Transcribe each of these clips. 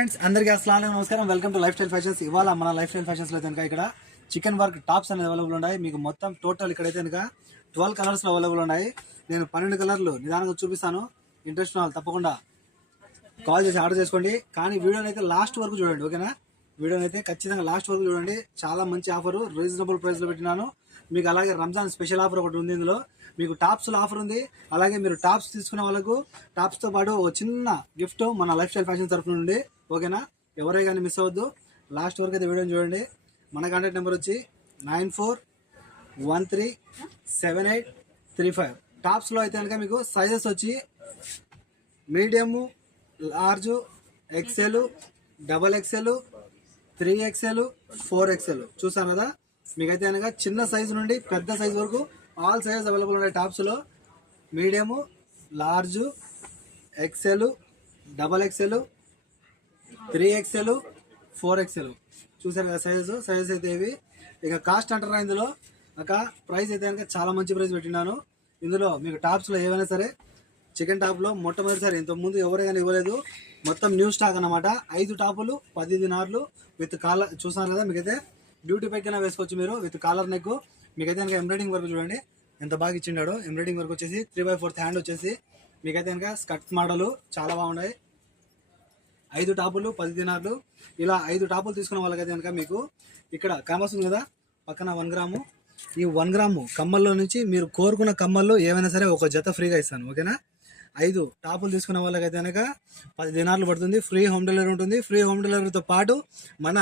Friends అందరికీ అస్సలాము నమస్కారం. Welcome to life style fashions. ఇవాళ మన లైఫ్ స్టైల్ ఫ్యాషన్స్ లో కనుక ఇక్కడ చికెన్ వర్క్ టాప్స్ అనేది అవైలబుల్ ఉన్నాయి. మీకు మొత్తం టోటల్ ఇక్కడైతే కనుక 12 కలర్స్ లో అవైలబుల్ ఉన్నాయి. నేను 12 కలర్లు నిదానంగా చూపిస్తాను. ఇంట్రెస్ట్ ఉన్న వాళ్ళు తప్పకుండా కాల్ చేసి ఆర్డర్ చేసుకోండి. కానీ వీడియోని అయితే లాస్ట్ వరకు చూడండి, ఓకేనా? వీడియోని అయితే ఖచ్చితంగా లాస్ట్ వరకు చూడండి. చాలా మంచి ఆఫర్, రీజనబుల్ ప్రైస్ లో పెట్టినాను మీకు. అలాగే రంజాన్ స్పెషల్ ఆఫర్ ఒకటి ఉంది. ఇందులో మీకు టాప్స్ లో ఆఫర్ ఉంది. అలాగే మీరు టాప్స్ తీసుకునే వాళ్ళకు టాప్స్ తో పాటు ఒక చిన్న గిఫ్ట్ మన లైఫ్ స్టైల్ ఫ్యాషన్ తరఫు నుండి, ఓకేనా? ఎవరే కానీ మిస్ అవ్వద్దు. లాస్ట్ వరకు అయితే వీడియోని చూడండి. మన కాంటాక్ట్ నెంబర్ వచ్చి 94137835. టాప్స్లో అయితే కనుక మీకు సైజెస్ వచ్చి medium, large, XL, double XL, 3XL, 4XL చూసాను కదా. మీకైతే కనుక చిన్న సైజు నుండి పెద్ద సైజు వరకు ఆల్ సైజెస్ అవైలబుల్ ఉన్నాయి టాప్స్లో. Medium, large, XL, double XL, 3XL, 4XL చూసారు కదా సైజెస్ అయితే ఇవి. ఇక కాస్ట్ అంటారా ఇందులో ప్రైస్ అయితే కనుక చాలా మంచి ప్రైస్ పెట్టినాను. ఇందులో మీకు టాప్స్లో ఏవైనా సరే చికెన్ టాప్లో మొట్టమొదటిసారి ఇంతకుముందు ఎవరే కానీ ఇవ్వలేదు. మొత్తం న్యూ స్టాక్ అన్నమాట. 5 టాపులు 10 దినార్లు విత్ కాలర్ చూసారు కదా. మీకైతే డ్యూటీ పైకైనా వేసుకోవచ్చు మీరు విత్ కాలర్ నెక్. మీకైతే కనుక ఎంబ్రాయిడింగ్ వర్క్ చూడండి ఎంత బాగా ఇచ్చిండాడు. ఎంబ్రాయిడింగ్ వర్క్ వచ్చేసి 3/4 హ్యాండ్ వచ్చేసి మీకైతే కనుక స్కర్ట్ మోడల్ చాలా బాగున్నాయి. 5 టాపులు 10 దినార్లు. ఇలా 5 టాపులు తీసుకున్న వాళ్ళకైతే కనుక మీకు ఇక్కడ కామస్తుంది కదా పక్కన 1 గ్రాము. ఈ 1 గ్రాము కమ్మల్లో నుంచి మీరు కోరుకున్న కమ్మల్లో ఏమైనా సరే ఒక జత ఫ్రీగా ఇస్తాను, ఓకేనా? 5 టాపులు తీసుకున్న వాళ్ళకైతే కనుక 10 దినార్లు పడుతుంది. ఫ్రీ హోమ్ డెలివరీ ఉంటుంది. ఫ్రీ హోమ్ డెలివరీతో పాటు మన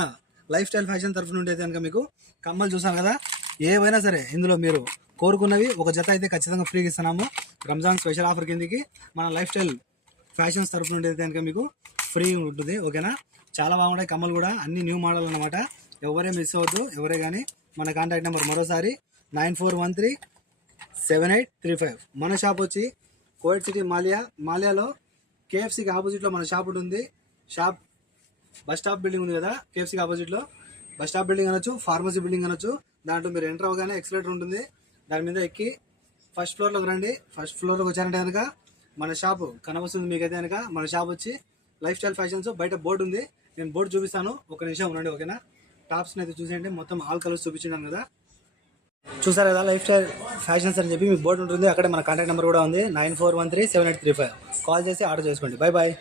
లైఫ్ స్టైల్ ఫ్యాషన్ తరఫు నుండి అయితే కనుక మీకు కమ్మలు చూసాను కదా, ఏవైనా సరే ఇందులో మీరు కోరుకున్నవి ఒక జత అయితే ఖచ్చితంగా ఫ్రీగా ఇస్తున్నాము. రంజాన్ స్పెషల్ ఆఫర్ కిందకి మన లైఫ్ స్టైల్ ఫ్యాషన్స్ తరఫు నుండి అయితే కనుక మీకు ఫ్రీ ఉంటుంది, ఓకేనా? చాలా బాగుంటాయి కమ్మలు కూడా, అన్ని న్యూ మోడల్ అన్నమాట. ఎవరే మిస్ అవ్వద్దు, ఎవరే కానీ. మన కాంటాక్ట్ నెంబర్ మరోసారి 94137835. మన షాప్ వచ్చి కోవిడ్ సిటీ మాలియాలో KFCకి ఆపోజిట్లో మన షాప్ ఉంటుంది. షాప్ బస్ స్టాప్ బిల్డింగ్ ఉంది కదా, KFCకి ఆపోజిట్లో బస్ స్టాప్ బిల్డింగ్ అనొచ్చు, ఫార్మసీ బిల్డింగ్ అనొచ్చు. దాంట్లో మీరు ఎంటర్ అవ్వగానే ఎక్సలేటర్ ఉంటుంది, దాని మీద ఎక్కి ఫస్ట్ ఫ్లోర్లోకి రండి. ఫస్ట్ ఫ్లోర్లోకి వచ్చారంటే కనుక మన షాపు కనవస్తుంది మీకైతే కనుక. మన షాప్ వచ్చి లైఫ్ స్టైల్ ఫ్యాషన్స్. బయట బోర్డు ఉంది, నేను బోర్డు చూపిస్తాను, ఒక నిమిషం ఉండండి, ఓకేనా? టాప్స్ని అయితే చూసేయండి, మొత్తం ఆల్ కలర్స్ చూపించాను కదా. చూసారు కదా లైఫ్ స్టైల్ ఫ్యాషన్స్ అని చెప్పి మీ బోర్డు ఉంటుంది. అక్కడ మన కాంటాక్ట్ నెంబర్ కూడా ఉంది 94137835. కాల్ చేసి ఆర్డర్ చేసుకోండి. Bye bye.